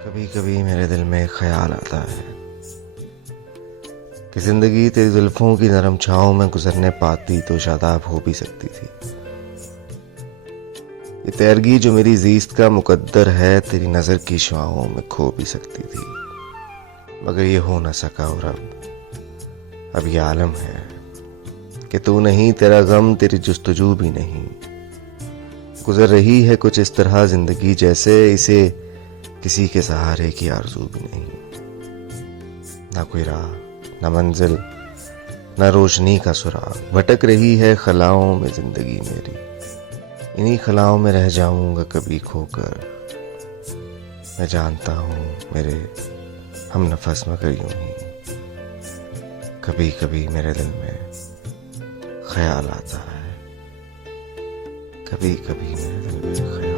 कभी कभी मेरे दिल में ख्याल आता है कि जिंदगी तेरी जुल्फों की नरम छाँव में गुजरने पाती तो शादाब हो भी सकती थी। ये तैरगी जो मेरी जीस्त का मुकद्दर है तेरी नज़र की शुआओं में खो भी सकती थी, मगर ये हो न सका। और अब ये आलम है कि तू नहीं, तेरा गम, तेरी जुस्तजू भी नहीं। गुजर रही है कुछ इस तरह जिंदगी जैसे इसे किसी के सहारे की आरज़ू भी नहीं। ना कोई राह, ना मंजिल, ना रोशनी का सुराग, भटक रही है खलाओं में जिंदगी मेरी। इन्हीं खलाओं में रह जाऊंगा कभी खोकर। मैं जानता हूँ मेरे हम नफस मगर यूं ही कभी कभी मेरे दिल में ख्याल आता है। कभी कभी मेरे दिल में ख्याल